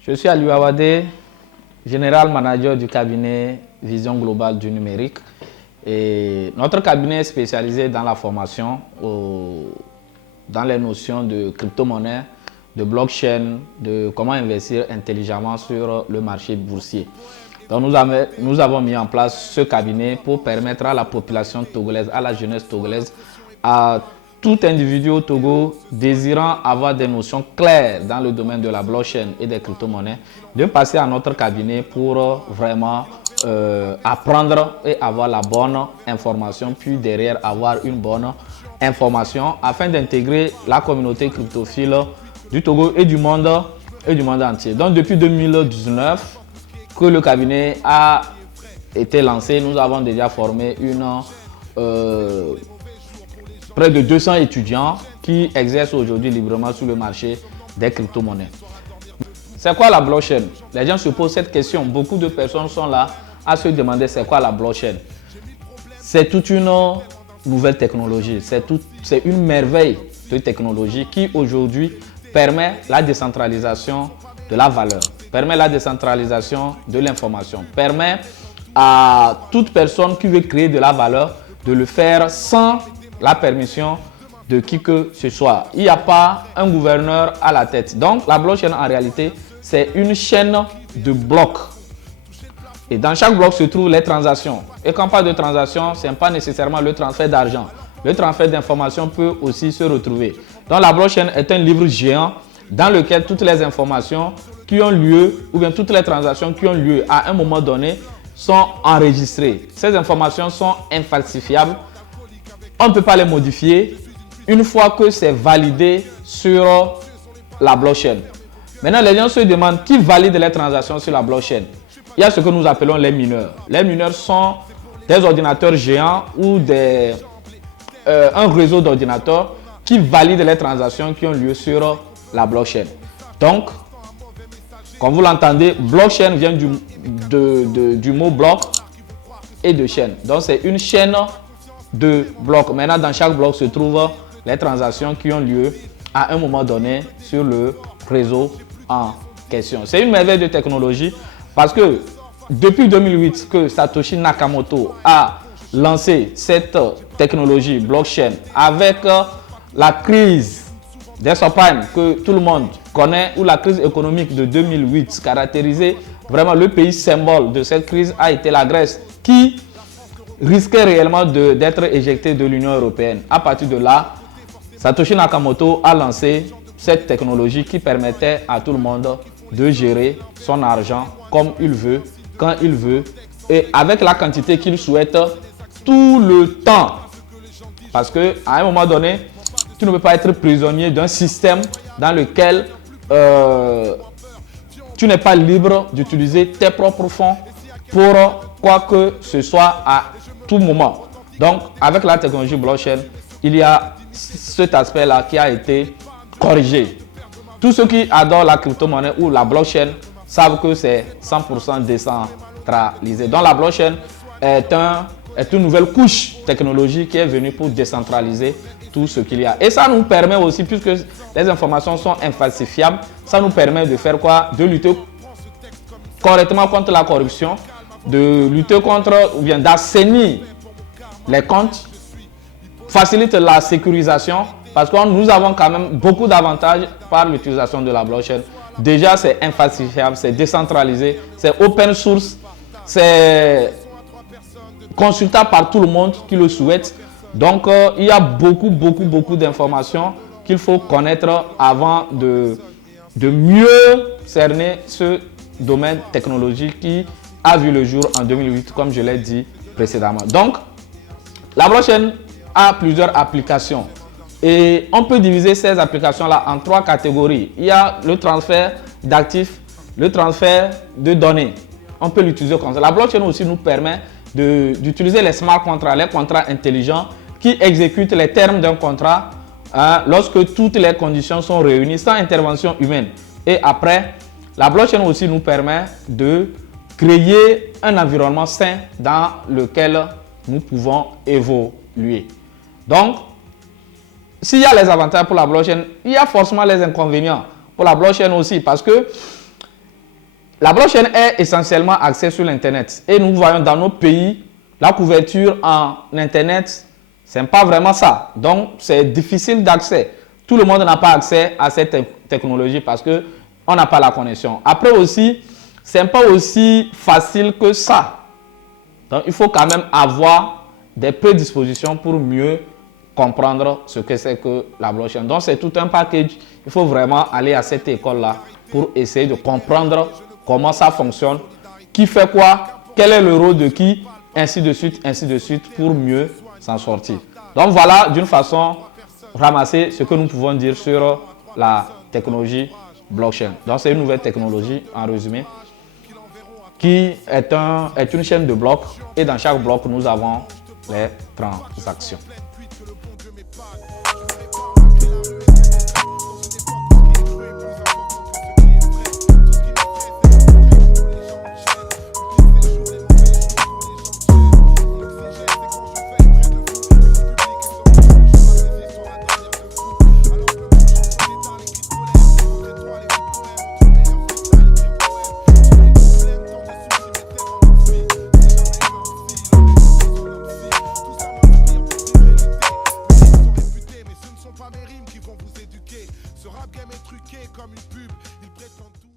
Je suis Aliou Awadé, général manager du cabinet Vision Globale du Numérique. Et notre cabinet est spécialisé dans la formation, dans les notions de crypto-monnaie, de blockchain, de comment investir intelligemment sur le marché boursier. Donc nous avons mis en place ce cabinet pour permettre à la population togolaise, à la jeunesse togolaise, à tout individu au Togo désirant avoir des notions claires dans le domaine de la blockchain et des crypto-monnaies, de passer à notre cabinet pour vraiment apprendre et avoir la bonne information, puis derrière avoir une bonne information afin d'intégrer la communauté cryptophile du Togo et du monde entier. Donc depuis 2019 que le cabinet a été lancé, nous avons déjà formé près de 200 étudiants qui exercent aujourd'hui librement sur le marché des crypto-monnaies. C'est quoi la blockchain? Les gens se posent cette question. Beaucoup de personnes sont là à se demander c'est quoi la blockchain. C'est toute une nouvelle technologie. C'est une merveille de technologie qui aujourd'hui permet la décentralisation de la valeur, permet la décentralisation de l'information, permet à toute personne qui veut créer de la valeur de le faire sans la permission de qui que ce soit. Il n'y a pas un gouverneur à la tête. Donc la blockchain en réalité c'est une chaîne de blocs. Et dans chaque bloc se trouvent les transactions. Et quand on parle de transactions, ce n'est pas nécessairement le transfert d'argent. Le transfert d'informations peut aussi se retrouver. Donc la blockchain est un livre géant dans lequel toutes les informations qui ont lieu ou bien toutes les transactions qui ont lieu à un moment donné sont enregistrées. Ces informations sont infalsifiables. On ne peut pas les modifier une fois que c'est validé sur la blockchain. Maintenant, les gens se demandent qui valide les transactions sur la blockchain. Il y a ce que nous appelons les mineurs. Les mineurs sont des ordinateurs géants ou un réseau d'ordinateurs qui valident les transactions qui ont lieu sur la blockchain. Donc, comme vous l'entendez, blockchain vient du mot bloc et de chaîne. Donc, c'est une chaîne de blocs. Maintenant, dans chaque bloc se trouvent les transactions qui ont lieu à un moment donné sur le réseau en question. C'est une merveille de technologie parce que depuis 2008 que Satoshi Nakamoto a lancé cette technologie blockchain avec la crise des subprimes que tout le monde connaît ou la crise économique de 2008 caractérisée, vraiment le pays symbole de cette crise a été la Grèce qui risquait réellement d'être éjecté de l'Union européenne. À partir de là, Satoshi Nakamoto a lancé cette technologie qui permettait à tout le monde de gérer son argent comme il veut, quand il veut et avec la quantité qu'il souhaite tout le temps. Parce qu'à un moment donné, tu ne peux pas être prisonnier d'un système dans lequel tu n'es pas libre d'utiliser tes propres fonds pour quoi que ce soit à tout moment. Donc, avec la technologie blockchain, il y a cet aspect-là qui a été corrigé. Tous ceux qui adorent la crypto-monnaie ou la blockchain savent que c'est 100% décentralisé. Donc, la blockchain est une nouvelle couche technologique qui est venue pour décentraliser tout ce qu'il y a. Et ça nous permet aussi, puisque les informations sont infalsifiables, ça nous permet de faire quoi? De lutter correctement contre la corruption, de lutter contre ou bien d'assainir les comptes, facilite la sécurisation parce que nous avons quand même beaucoup d'avantages par l'utilisation de la blockchain. Déjà, c'est infalsifiable, c'est décentralisé, c'est open source, c'est consultable par tout le monde qui le souhaite. Donc, il y a beaucoup d'informations qu'il faut connaître avant de mieux cerner ce domaine technologique qui a vu le jour en 2008, comme je l'ai dit précédemment. Donc, la blockchain a plusieurs applications et on peut diviser ces applications-là en 3 catégories. Il y a le transfert d'actifs, le transfert de données. On peut l'utiliser comme ça. La blockchain aussi nous permet d'utiliser les smart contracts, les contrats intelligents qui exécutent les termes d'un contrat lorsque toutes les conditions sont réunies sans intervention humaine. Et après, la blockchain aussi nous permet de créer un environnement sain dans lequel nous pouvons évoluer. Donc, s'il y a les avantages pour la blockchain, il y a forcément les inconvénients pour la blockchain aussi parce que La blockchain est essentiellement axée sur l'Internet. Et nous voyons dans nos pays, la couverture en Internet, ce n'est pas vraiment ça. Donc, c'est difficile d'accès. Tout le monde n'a pas accès à cette technologie parce qu'on n'a pas la connexion. Après aussi, ce n'est pas aussi facile que ça. Donc, il faut quand même avoir des prédispositions pour mieux comprendre ce que c'est que la blockchain. Donc, c'est tout un package. Il faut vraiment aller à cette école-là pour essayer de comprendre comment ça fonctionne, qui fait quoi, quel est le rôle de qui, ainsi de suite, pour mieux s'en sortir. Donc, voilà, d'une façon ramasser ce que nous pouvons dire sur la technologie blockchain. Donc, c'est une nouvelle technologie, en résumé, qui est une chaîne de blocs et dans chaque bloc, nous avons les transactions. Pas mes rimes qui vont vous éduquer. Ce rap game est truqué comme une pub. Ils prétendent tout.